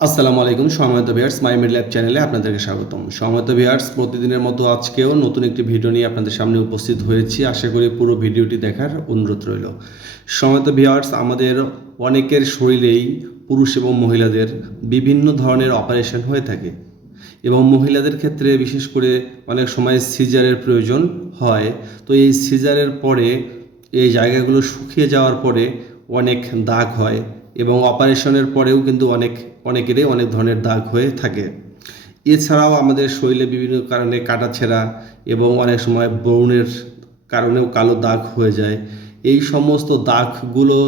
আসসালামু আলাইকুম সময়ত ভিয়ার্স মাই মিড ল্যাব চ্যানেলে আপনাদেরকে স্বাগতম। সময়ত ভিয়ার্স প্রতিদিনের মতো আজকেও নতুন একটি ভিডিও নিয়ে আপনাদের সামনে উপস্থিত হয়েছি। আশা করি পুরো ভিডিওটি দেখার অনুরোধ রইল। সময়ত ভিয়ার্স আমাদের অনেকের শরীরেই পুরুষ এবং মহিলাদের বিভিন্ন ধরনের অপারেশন হয়ে থাকে এবং মহিলাদের ক্ষেত্রে বিশেষ করে অনেক সময় সিজারের প্রয়োজন হয়। তো এই সিজারের পরে এই জায়গাগুলো শুকিয়ে যাওয়ার পরে অনেক দাগ হয়। এবং অপারেশনের পরেও কিন্তু অনেক, অনেকেরই অনেক ধরনের দাগ হয়ে থাকে। এছাড়াও আমাদের শরীরে বিভিন্ন কারণে কাটাছেঁড়া এবং অনেক সময় ব্রণের কারণেও কালো দাগ হয়ে যায়। এই সমস্ত দাগগুলো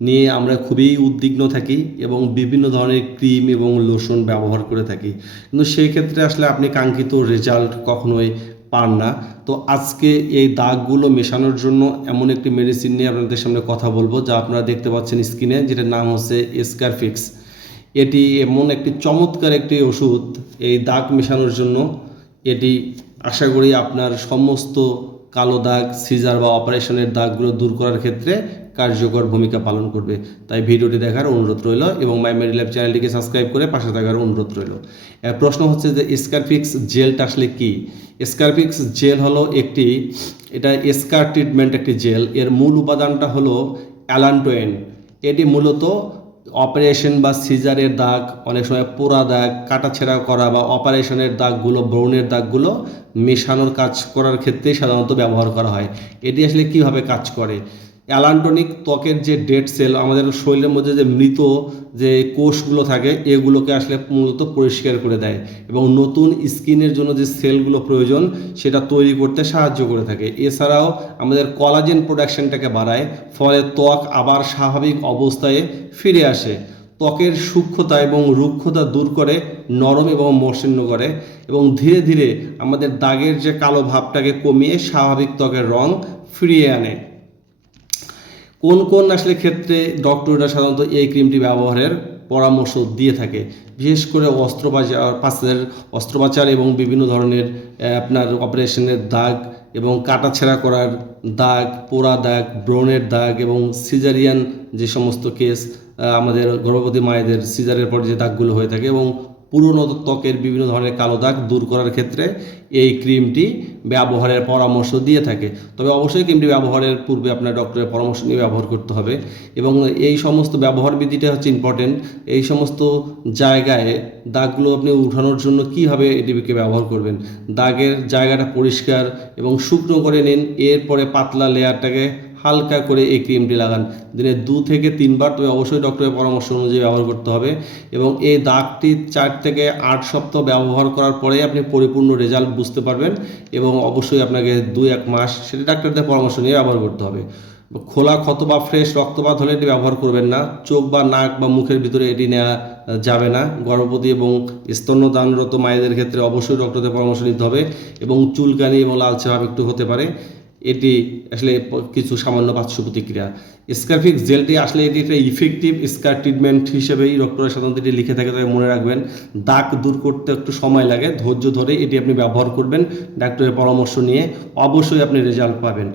নিয়ে আমরা খুবই উদ্বিগ্ন থাকি এবং বিভিন্ন ধরনের ক্রিম এবং লোশন ব্যবহার করে থাকি। কিন্তু সেই ক্ষেত্রে আসলে আপনি কাঙ্ক্ষিত রেজাল্ট কখনোই পান না। তো আজকে এই দাগগুলো মেশানোর জন্য এমন একটি মেডিসিন নিয়ে আপনাদের সামনে কথা বলব, যা আপনারা দেখতে পাচ্ছেন স্কিনে যেটার নাম হচ্ছে স্কারফিক্স এটি এমন একটি চমৎকার একটি ওষুধ এই দাগ মেশানোর জন্য। এটি আশা করি আপনার সমস্ত কালো দাগ, সিজার বা অপারেশনের দাগগুলো দূর করার ক্ষেত্রে কার্যকর ভূমিকা পালন করবে। তাই ভিডিওটি দেখার অনুরোধ রইল এবং মাই মেডি ল্যাব চ্যানেলটিকে সাবস্ক্রাইব করে পাশে থাকার অনুরোধ রইল। প্রশ্ন হচ্ছে যে স্কারফিক্স জেলটা আসলে কি? স্কারফিক্স জেল হলো একটি, এটা স্কার ট্রিটমেন্ট একটি জেল এর মূল উপাদানটা হলো অ্যালান্টোয়েন। এটি মূলত অপারেশন বা সিজারের দাগ, অনেক সময় পোড়া দাগ, কাটাছেঁড়া করা বা অপারেশনের দাগগুলো, ব্রণের দাগগুলো মেশানোর কাজ করার ক্ষেত্রে সাধারণত ব্যবহার করা হয়। এটি আসলে কীভাবে কাজ করে? অ্যালান্টনিক ত্বকের যে ডেড সেল, আমাদের শরীরের মধ্যে যে মৃত যে কোষগুলো থাকে, এগুলোকে আসলে মূলত পরিষ্কার করে দেয় এবং নতুন স্কিনের জন্য যে সেলগুলো প্রয়োজন, সেটা তৈরি করতে সাহায্য করে থাকে। এছাড়াও আমাদের কলাজেন প্রোডাকশনটাকে বাড়ায়, ফলে ত্বক আবার স্বাভাবিক অবস্থায় ফিরে আসে। ত্বকের সূক্ষ্মতা এবং রুক্ষতা দূর করে, নরম এবং মসৃণ করে এবং ধীরে ধীরে আমাদের দাগের যে কালো ভাবটাকে কমিয়ে স্বাভাবিক ত্বকের রং ফিরিয়ে আনে। কোন কোন আসলে ক্ষেত্রে ডক্টররা সাধারণত এই ক্রিমটি ব্যবহারের পরামর্শ দিয়ে থাকে? বিশেষ করে অস্ত্রোপচার পাশের অস্ত্রোপচার এবং বিভিন্ন ধরনের আপনার অপারেশনের দাগ এবং কাটাছেঁড়া করার দাগ, পোড়া দাগ, ব্রণের দাগ এবং সিজারিয়ান যে সমস্ত কেস আমাদের গর্ভবতী মায়েদের সিজারের পর যে দাগগুলো হয়ে থাকে এবং পুরনো ত্বকের বিভিন্ন ধরনের কালো দাগ দূর করার ক্ষেত্রে এই ক্রিমটি ব্যবহারের পরামর্শ দিয়ে থাকে। তবে অবশ্যই ক্রিমটি ব্যবহারের পূর্বে আপনার ডক্টরের পরামর্শ নিয়ে ব্যবহার করতে হবে এবং এই সমস্ত ব্যবহার বিধিটা হচ্ছে ইম্পর্টেন্ট এই সমস্ত জায়গায় দাগগুলো আপনি উঠানোর জন্য কীভাবে এটিকে ব্যবহার করবেন? দাগের জায়গাটা পরিষ্কার এবং শুকনো করে নিন, এরপরে পাতলা লেয়ারটাকে হালকা করে এই ক্রিমটি লাগান। দিনে দু থেকে তিনবার তবে অবশ্যই ডক্টরের পরামর্শ অনুযায়ী ব্যবহার করতে হবে এবং এই দাগটি চার থেকে আট সপ্তাহ ব্যবহার করার পরে আপনি পরিপূর্ণ রেজাল্ট বুঝতে পারবেন এবং অবশ্যই আপনাকে দুই এক মাস সেটা ডাক্তারদের পরামর্শ নিয়ে ব্যবহার করতে হবে। খোলা ক্ষত বা ফ্রেশ রক্তপাত হলে এটি ব্যবহার করবেন না। চোখ বা নাক বা মুখের ভিতরে এটি নেওয়া যাবে না। গর্ভবতী এবং স্তন্যদানরত মায়েদের ক্ষেত্রে অবশ্যই ডক্টরদের পরামর্শ নিতে হবে এবং চুলকানি এবং লালচে ভাব একটু হতে পারে। এটি আসলে কিছু সামান্য পার্শ্ব প্রতিক্রিয়া স্কারফিক জেলটি আসলে এটি একটা ইফেক্টিভ স্কার ট্রিটমেন্ট হিসেবেই ডক্টরের সাধারণত এটি লিখে থাকে, তবে মনে রাখবেন, দাগ দূর করতে একটু সময় লাগে, ধৈর্য ধরে এটি আপনি ব্যবহার করবেন, ডাক্তারের পরামর্শ নিয়ে অবশ্যই আপনি রেজাল্ট পাবেন।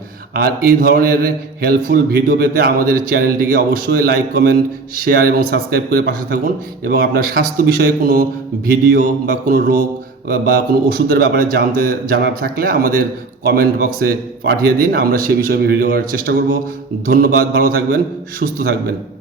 আর এই ধরনের হেল্পফুল ভিডিও পেতে আমাদের চ্যানেলটিকে অবশ্যই লাইক কমেন্ট শেয়ার এবং সাবস্ক্রাইব করে পাশে থাকুন এবং আপনার স্বাস্থ্য বিষয়ে কোনো ভিডিও বা কোনো রোগ বা কোনো ওষুধের ব্যাপারে জানতে, জানার থাকলে আমাদের কমেন্ট বক্সে পাঠিয়ে দিন। আমরা সে বিষয়ে ভিডিও করার চেষ্টা করব। ধন্যবাদ, ভালো থাকবেন, সুস্থ থাকবেন।